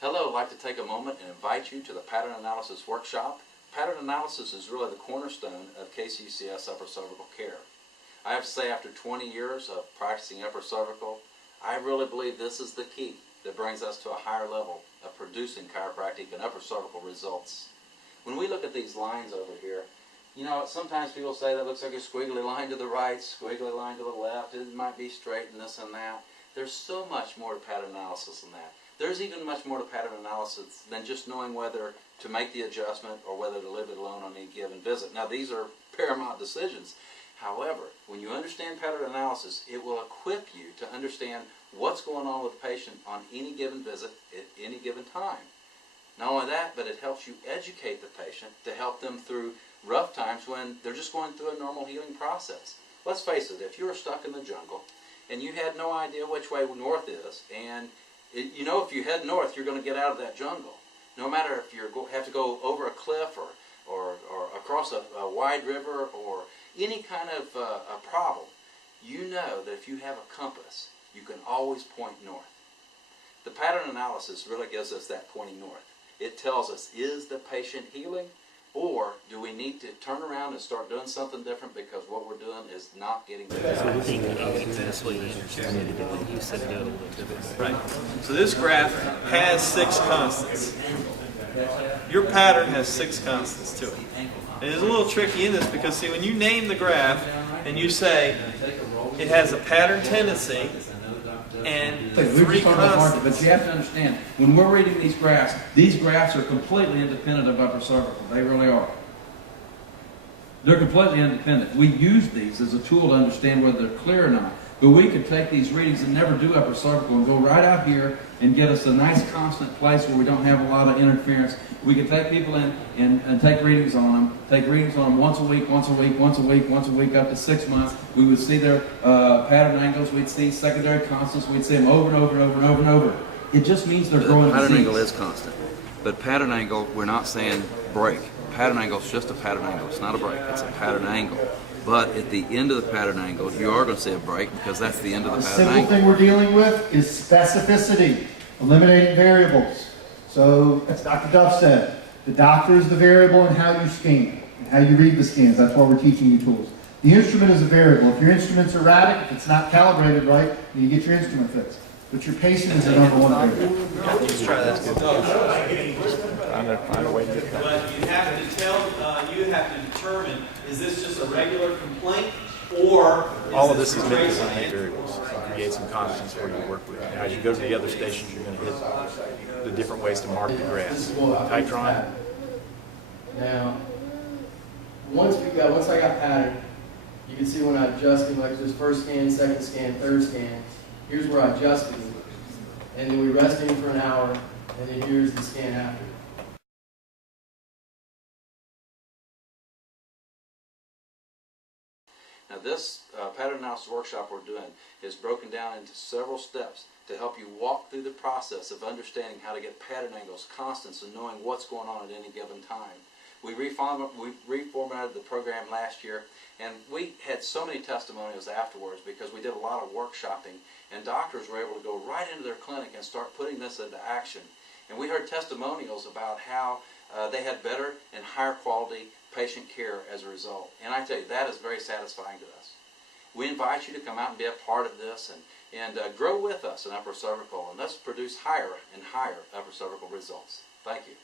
Hello, I'd like to take a moment and invite you to the Pattern Analysis Workshop. Pattern analysis is really the cornerstone of KCUCS upper cervical care. I have to say, after 20 years of practicing upper cervical, I really believe this is the key that brings us to a higher level of producing chiropractic and upper cervical results. When we look at these lines over here, you know, sometimes people say that looks like a squiggly line to the right, squiggly line to the left, it might be straight and this and that. There's so much more to pattern analysis than that. There's even much more to pattern analysis than just knowing whether to make the adjustment or whether to leave it alone on any given visit. Now, these are paramount decisions. However, when you understand pattern analysis, it will equip you to understand what's going on with the patient on any given visit at any given time. Not only that, but it helps you educate the patient to help them through rough times when they're just going through a normal healing process. Let's face it, if you were stuck in the jungle and you had no idea which way north is, and you know if you head north, you're going to get out of that jungle. No matter if you have to go over a cliff or across a wide river or any kind of a problem, you know that if you have a compass, you can always point north. The pattern analysis really gives us that pointing north. It tells us, is the patient healing, or do we need to turn around and start doing something different because what we're doing is not getting better? So looking at exactly you said go a little different. Right. So this graph has 6 constants. Your pattern has 6 constants to it. And it's a little tricky in this because, see, when you name the graph and you say it has a pattern tendency and 3 constants. But you have to understand, when we're reading these graphs are completely independent of upper cervical. They really are. They're completely independent. We use these as a tool to understand whether they're clear or not. But we could take these readings and never do upper cervical and go right out here and get us a nice constant place where we don't have a lot of interference. We could take people in and take readings on them, once a week, up to 6 months. We would see their pattern angles, we'd see secondary constants, we'd see them over and over and over and over and over. It just means they're growing Pattern disease. angle is constant. But pattern angle, we're not saying break. Pattern angle is just a pattern angle. It's not a break. It's a pattern angle. But at the end of the pattern angle, you are going to see a break because that's the end of the pattern angle. The simple thing we're dealing with is specificity, eliminating variables. So, as Dr. Duff said, the doctor is the variable in how you scan, and how you read the scans. That's why we're teaching you tools. The instrument is a variable. If your instrument's erratic, if it's not calibrated right, then you get your instrument fixed. But your patient is the number one variable. Let's try that. I'm going to find a way to get that. But you have to determine, is this just a regular complaint, or All of this is meant to eliminate variables, create some constants for you to work with. As you go to the other stations, you're going to hit the different ways to mark the graphs. Titron. Now, once I got pattern, you can see when I adjusted, like this first scan, second scan, third scan. Here's where I adjusted, and then we rested him for an hour, and then here's the scan after. Now this pattern analysis workshop we're doing is broken down into several steps to help you walk through the process of understanding how to get pattern angles, constants, and knowing what's going on at any given time. We reformatted the program last year, and we had so many testimonials afterwards because we did a lot of workshopping, and doctors were able to go right into their clinic and start putting this into action. And we heard testimonials about how they had better and higher quality patient care as a result. And I tell you, that is very satisfying to us. We invite you to come out and be a part of this and grow with us in upper cervical, and let's produce higher and higher upper cervical results. Thank you.